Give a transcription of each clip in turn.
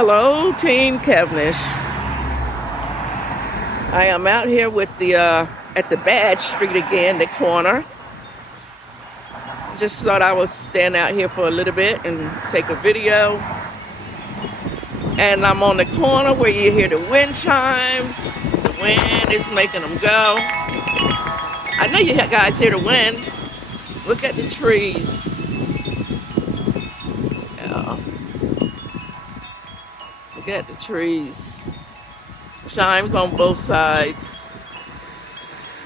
Hello, Team Kevnish. I am out here with the at the Bad Street again, the corner. Just thought I would stand out here for a little bit and take a video. And I'm on the corner where you hear the wind chimes. The wind is making them go. I know you guys hear the wind. Look at the trees. Yeah. Look at the trees. Chimes on both sides.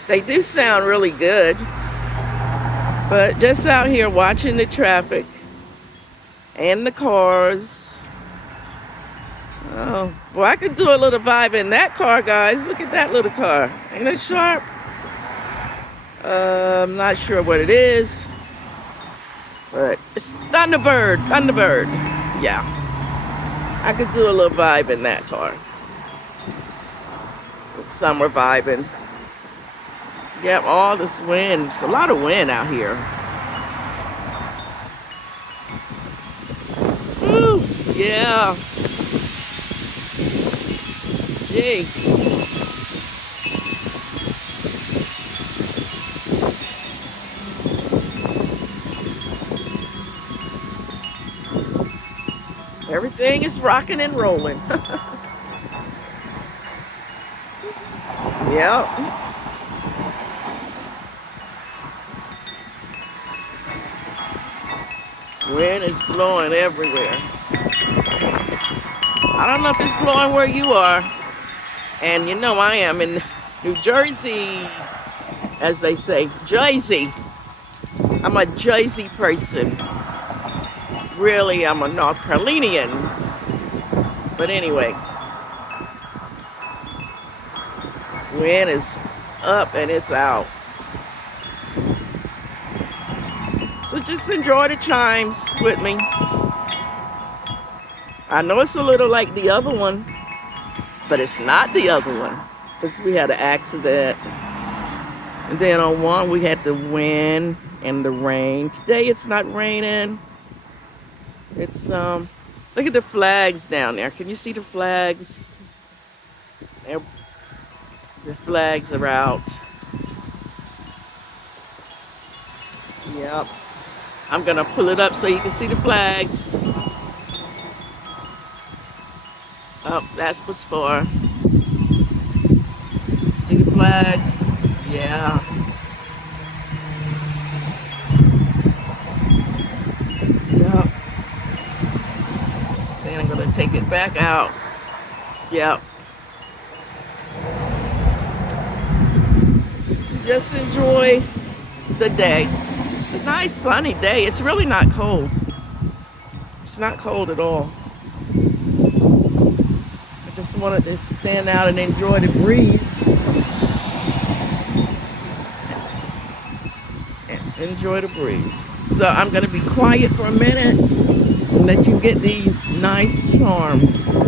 They do sound really good. But just out here watching the traffic and the cars. Oh, well, I could do a little vibe in that car, guys. Look at that little car. Ain't it sharp? I'm not sure what it is. But it's Thunderbird. Thunderbird. Yeah. I could do a little vibe in that car. Summer vibing. Yep, all this wind. It's a lot of wind out here. Woo, yeah. Gee. Everything is rocking and rolling. Yep. Wind is blowing everywhere. I don't know if it's blowing where you are. And you know I am in New Jersey, as they say, Jersey. I'm a Jersey person. Really, I'm a North Carolinian. But anyway, wind is up and it's out. So just enjoy the chimes with me. I know it's a little like the other one, but it's not the other one. Because we had an accident. And then on one we had the wind and the rain. Today it's not raining. It's look at the flags down there. Can you see the flags? The flags are out. Yep. I'm gonna pull it up so you can see the flags. Oh, that's what's for. See the flags? Yeah. Yep. Then I'm gonna take it back out. Yep. Just enjoy the day. It's a nice sunny day. It's really not cold. It's not cold at all. I just wanted to stand out and enjoy the breeze. Enjoy the breeze. So I'm going to be quiet for a minute and let you get these nice charms.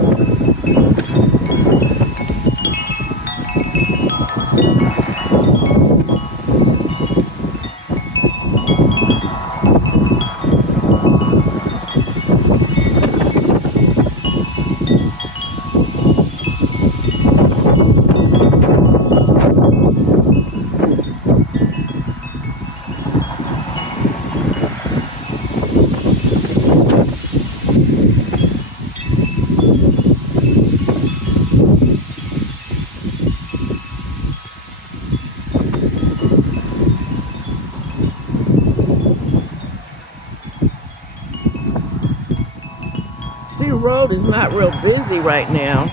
See, the road is not real busy right now.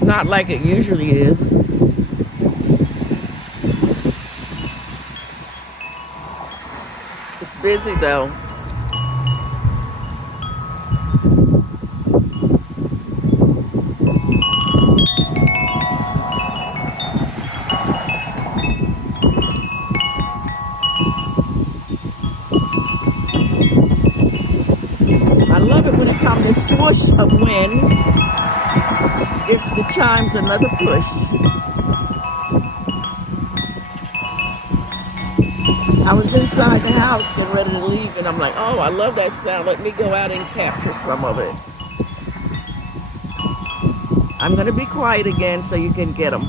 Not like it usually is. It's busy though. I love it when it comes this swoosh of wind. Gives the chimes another push. I was inside the house getting ready to leave, and I'm like, oh, I love that sound. Let me go out and capture some of it. I'm going to be quiet again so you can get them.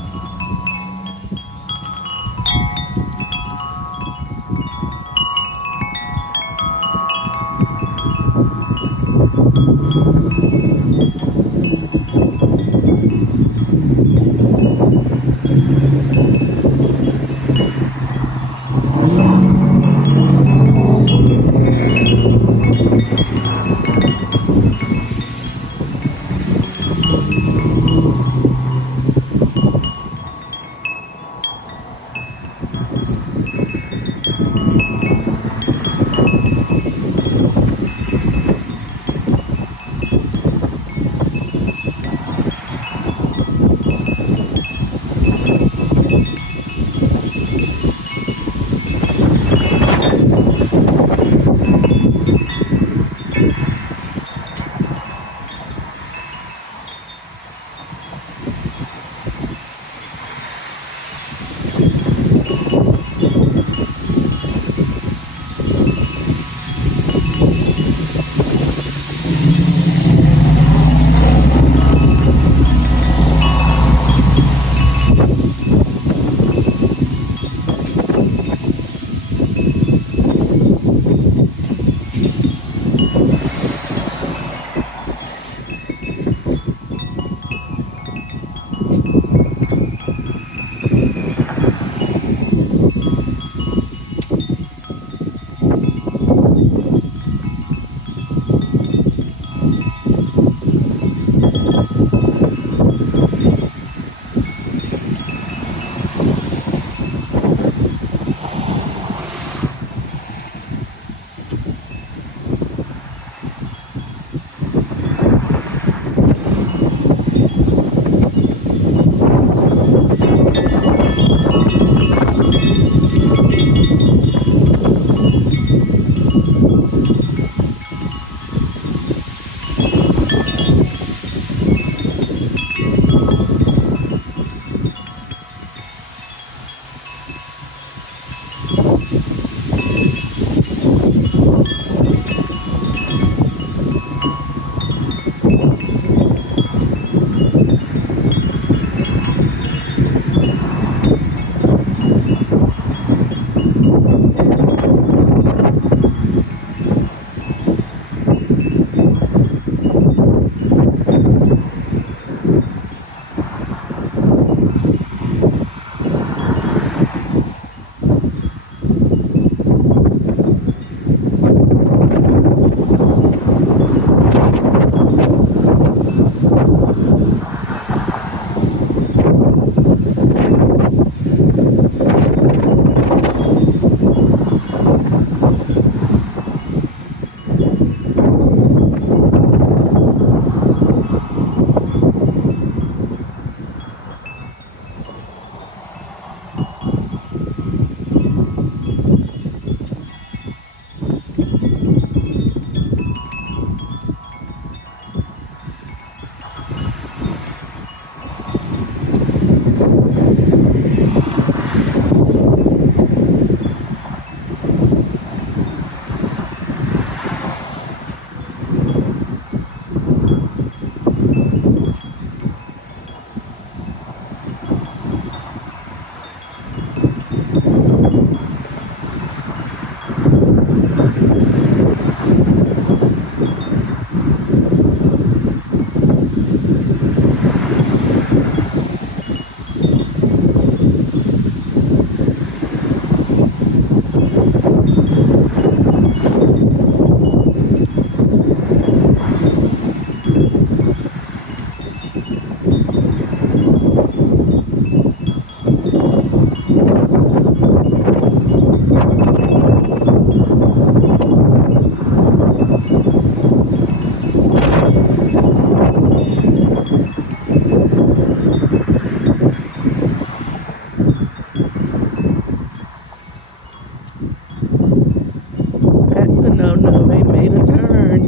That's a no-no. They made a turn.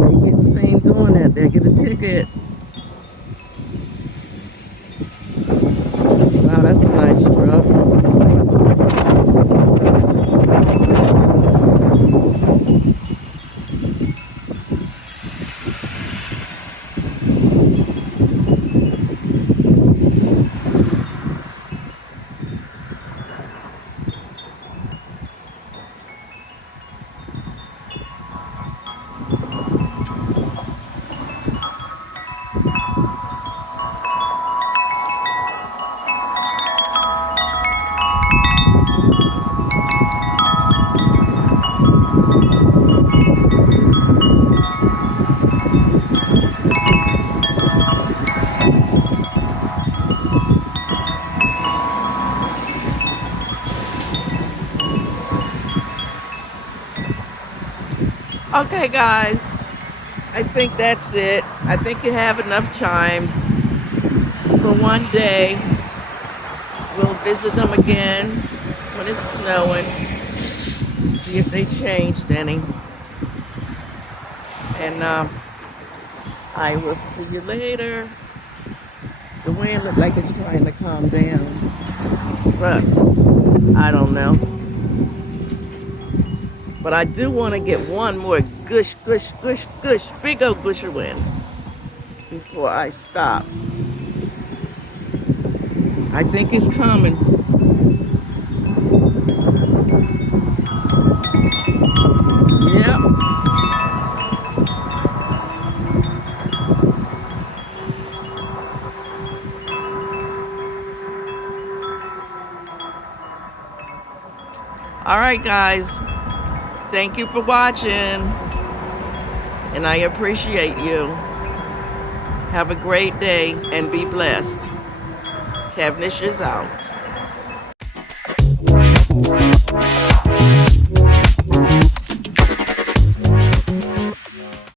They get seen doing that. They get a ticket. Wow, that's a nice truck. Okay, guys, I think that's it. I think you have enough chimes for one day. We'll visit them again when it's snowing, see if they changed any. And I will see you later. The wind looks like it's trying to calm down, but I don't know. But I do want to get one more gush, gush, gush, gush, big old gush of wind before I stop. I think it's coming. Yep. All right, guys. Thank you for watching, and I appreciate you. Have a great day and be blessed. Cavendish is out.